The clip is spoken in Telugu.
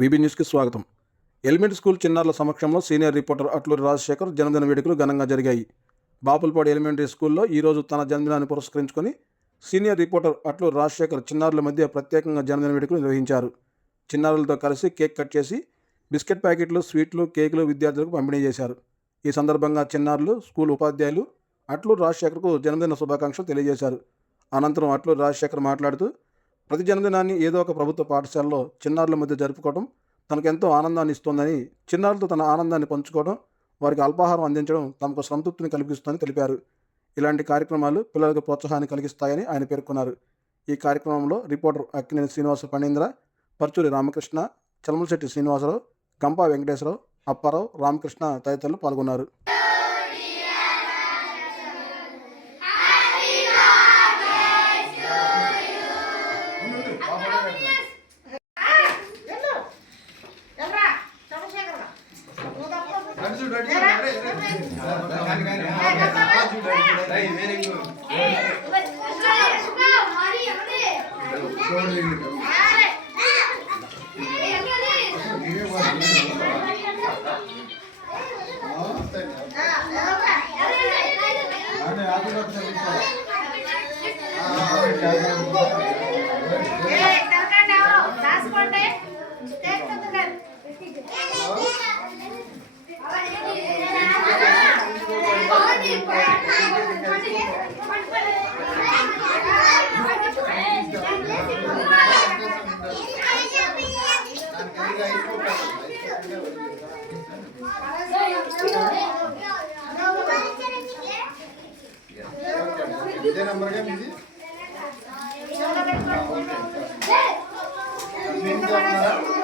వీబీ న్యూస్కి స్వాగతం. ఎలిమెంటరీ స్కూల్ చిన్నారుల సమక్షంలో సీనియర్ రిపోర్టర్ అట్లూరి రాజశేఖర్ జన్మదిన వేడుకలు ఘనంగా జరిగాయి. బాపులపాడు ఎలిమెంటరీ స్కూల్లో ఈరోజు తన జన్మదినాన్ని పురస్కరించుకొని సీనియర్ రిపోర్టర్ అట్లూరి రాజశేఖర్ చిన్నారుల మధ్య ప్రత్యేకంగా జన్మదిన వేడుకలు నిర్వహించారు. చిన్నారులతో కలిసి కేక్ కట్ చేసి బిస్కెట్ ప్యాకెట్లు, స్వీట్లు, కేకులు విద్యార్థులకు పంపిణీ చేశారు. ఈ సందర్భంగా చిన్నారులు, స్కూల్ ఉపాధ్యాయులు అట్లూరి రాజశేఖర్కు జన్మదిన శుభాకాంక్షలు తెలియజేశారు. అనంతరం అట్లూరి రాజశేఖర్ మాట్లాడుతూ, ప్రతి జన్మదినాన్ని ఏదో ఒక ప్రభుత్వ పాఠశాలలో చిన్నారుల మధ్య జరుపుకోవడం తనకెంతో ఆనందాన్ని ఇస్తోందని, చిన్నారులతో తన ఆనందాన్ని పంచుకోవడం, వారికి అల్పాహారం అందించడం తమకు సంతృప్తిని కలిగిస్తుందని తెలిపారు. ఇలాంటి కార్యక్రమాలు పిల్లలకు ప్రోత్సాహాన్ని కలిగిస్తాయని ఆయన పేర్కొన్నారు. ఈ కార్యక్రమంలో రిపోర్టర్ అక్కినేని శ్రీనివాస పణీంద్ర, పర్చూరి రామకృష్ణ, చలమలశెట్టి శ్రీనివాసరావు, గంపా వెంకటేశ్వరరావు, అప్పారావు, రామకృష్ణ తదితరులు పాల్గొన్నారు. ఇదే నంబర్ గా మీది మీరు చెప్తున్నారా?